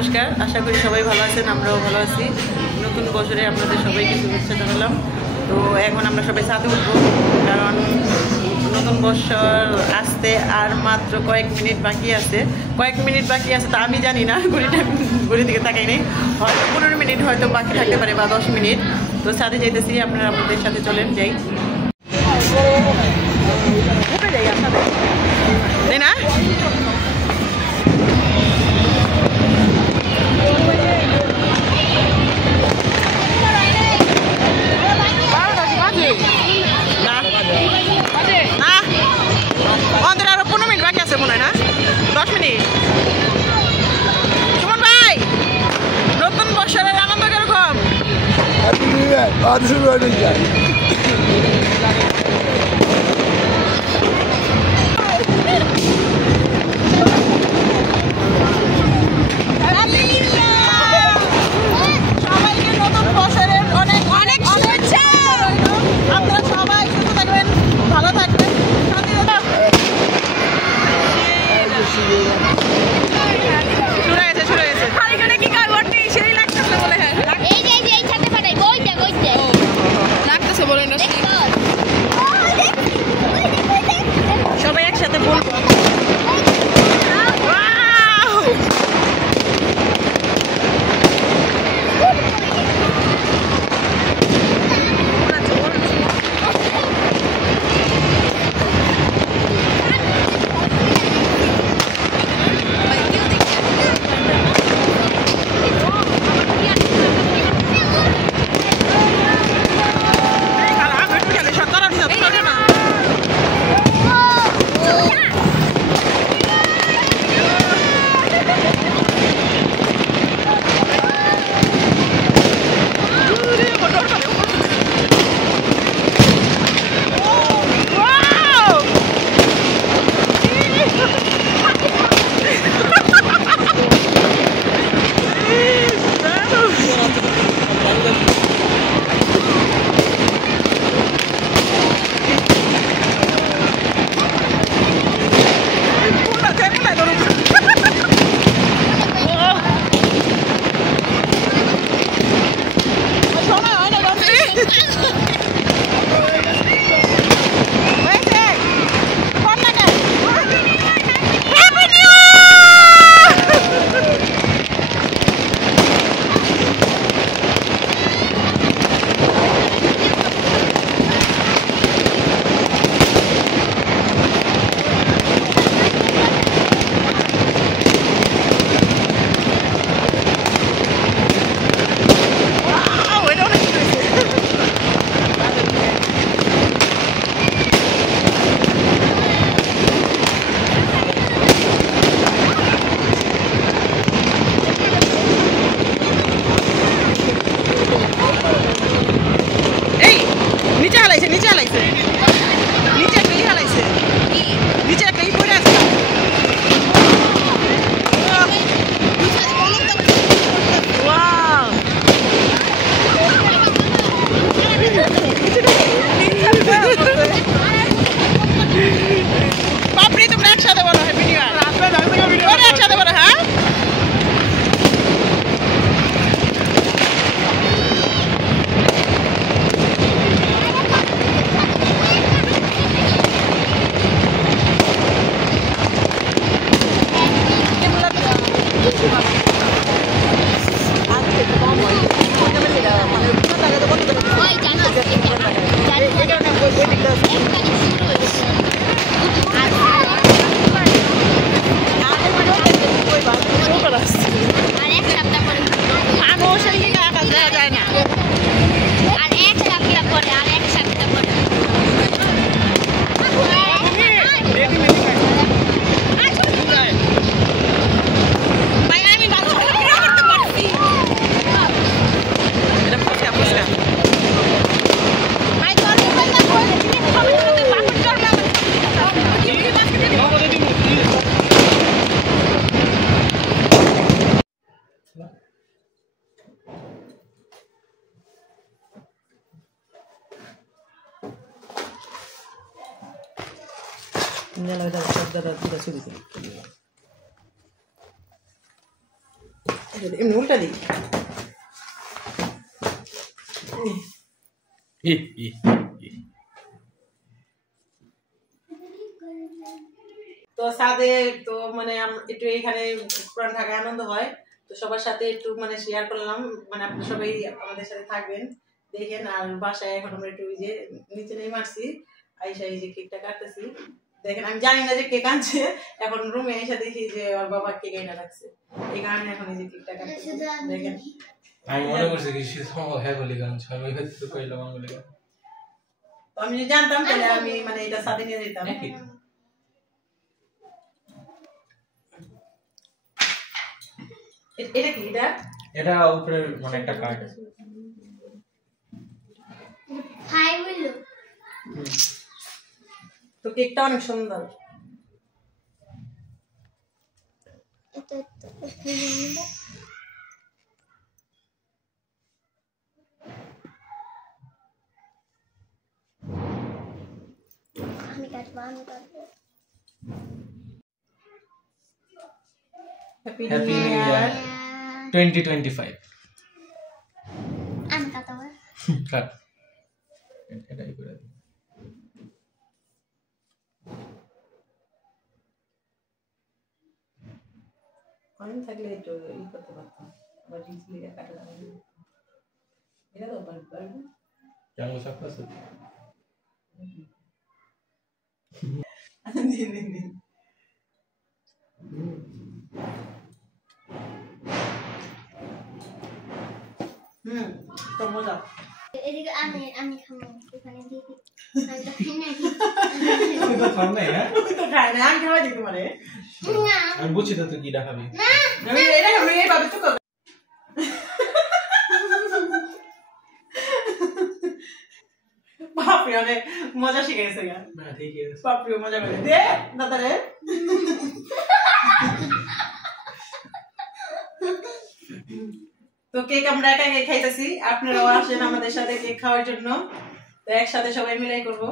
নমস্কার, আশা করি সবাই ভালো আছেন, আমরাও ভালো আছি। নতুন বছরে আপনাদের সবাইকে শুভেচ্ছা জানালাম। তো এখন আমরা সবাই ছাদে উঠবো, কারণ নতুন বছর আসতে আর মাত্র কয়েক মিনিট বাকি আছে। তা আমি জানি না, ঘড়ি দিকে তাকাই নেই, হয়তো 15 মিনিট হয়তো বাকি থাকতে পারে বা 10 মিনিট। তো ছাদে যেতেছি, আপনারা আপনাদের সাথে চলেন যাই। না আমাদের আরো 15 মিনিট বাকি আছে মনে হয়, না 10 মিনিট। সুমন ভাই, নতুন বছরের আনন্দ কিরকম? সবাইকে নতুন বছরের অনেক অনেক শুভেচ্ছা। আপনারা সবাই সুস্থ থাকবেন, ভালো থাকবেন। সবাই একসাথে বলবো। বাপরে, তোমরা একসাথে বলো হ্যাপি নিউ ইয়ার। একসাথে বলো, হ্যাঁ। এমনি উল্টা দিই। তো সাদে তো মানে একটু এখানে পুরান ঢাকায় আনন্দ হয়, তো সবার সাথে একটু মানে শেয়ার করলাম, মানে আপনারা সবাই আমাদের সাথে থাকবেন দেখেন। আর বাসায় এখন আমরা একটু যে নিচে নেই মারছি, আইসা এই যে কেকটা কাটতেছি দেখেন। আমি জানি না যে কেক আনছে, এখন রুমে এসে দেখি যে ওর বাবা কেক এনে রাখছে, এই কারণে এখন এই যে কেকটা কাটতেছি দেখেন। আমি মনে করছি কি সে সম্ভব হ্যাঁ বলি গান আমি হয়তো কইলাম আমি বলি গান, তো আমি যদি জানতাম তাহলে আমি মানে এটা সাথে নিয়ে যেতাম। এটা কি এটা উপরে মানে একটা কার্ড। হাই বলো। তো কেকটা অনেক সুন্দর। আমি কাটবো। Happy happy new new year year 2025। আমি কাটবো। কাট এটাই করে দিই। অনেক থাকলে একটু ই করতে পারতাম, আবার ডিসপ্লেটা কাটা যাবে না। এটা তো পারবে জানো সব আছে তো মজা। এদিকে আমি খাবো ওখানে দিয়ে আমি তো খাই না। তুই তো খাও না হ্যাঁ তুই তো খাই না, আমি খাওয়াই দিই তোমারে। না আমি বুঝি তো তুই কি দেখাবি। আমি এটা খাবো, এই বাবা চুপ কর। বাপরে অনেক মজা শিখে গেছে গা। না ঠিক আছে বাপরে মজা করে দে দাদা রে। তো কেক আমরা একা খাইতেছি, আপনারাও আসেন আমাদের সাথে কেক খাওয়ার জন্য, তো একসাথে সবাই মিলাই করবো।